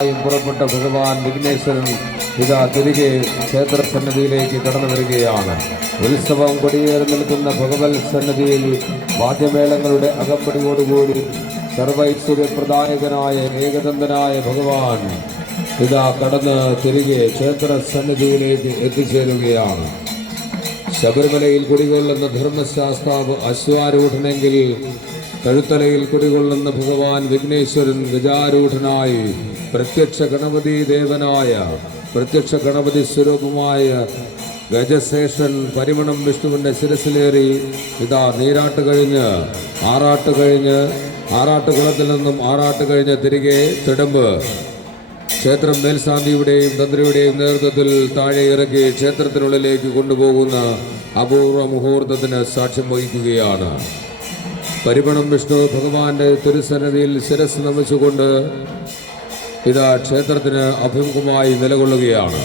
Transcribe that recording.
പുറപ്പെട്ട ഭഗവാൻ വിഘ്നേശ്വരൻ ഇതാ തിരികെ ക്ഷേത്രസന്നിധിയിലേക്ക് കടന്നു വരികയാണ്. ഉത്സവം കൊടിയേറി നിൽക്കുന്ന ഭഗവത് സന്നിധിയിൽ വാദ്യമേളങ്ങളുടെ അകമ്പടിയോടുകൂടി സർവൈശ്വര്യപ്രദായകനായ ഏകദന്തനായ ഭഗവാൻ ഇതാ കടന്ന് തിരികെ ക്ഷേത്രസന്നിധിയിലേക്ക് എത്തിച്ചേരുകയാണ്. ശബരിമലയിൽ കുടികൊള്ളുന്ന ധർമ്മശാസ്താവ് അശ്വാരൂഢനെങ്കിൽ കഴുത്തലയിൽ കുടികൊള്ളുന്ന ഭഗവാൻ വിഘ്നേശ്വരൻ ഗജാരൂഢനായി പ്രത്യക്ഷ ഗണപതി ദേവനായ പ്രത്യക്ഷ ഗണപതി സ്വരൂപമായ ഗജശേഷൻ പരിമണം വിഷ്ണുവിൻ്റെ ശിരസിലേറി ഇതാ നീരാട്ട് കഴിഞ്ഞ് ആറാട്ടുകുളത്തിൽ നിന്നും ആറാട്ട് കഴിഞ്ഞ് തിരികെ തിടമ്പ് ക്ഷേത്രം മേൽശാന്തിയുടെയും തന്ത്രിയുടെയും നേതൃത്വത്തിൽ താഴെ ഇറക്കി ക്ഷേത്രത്തിനുള്ളിലേക്ക് കൊണ്ടുപോകുന്ന അപൂർവ മുഹൂർത്തത്തിന് സാക്ഷ്യം വഹിക്കുകയാണ്. പരിമണം വിഷ്ണു ഭഗവാന്റെ തിരുസന്നിധിയിൽ ശിരസ് നമിച്ചുകൊണ്ട് ഇതാ ക്ഷേത്രത്തിന് അഭിമുഖമായി നിലകൊള്ളുകയാണ്.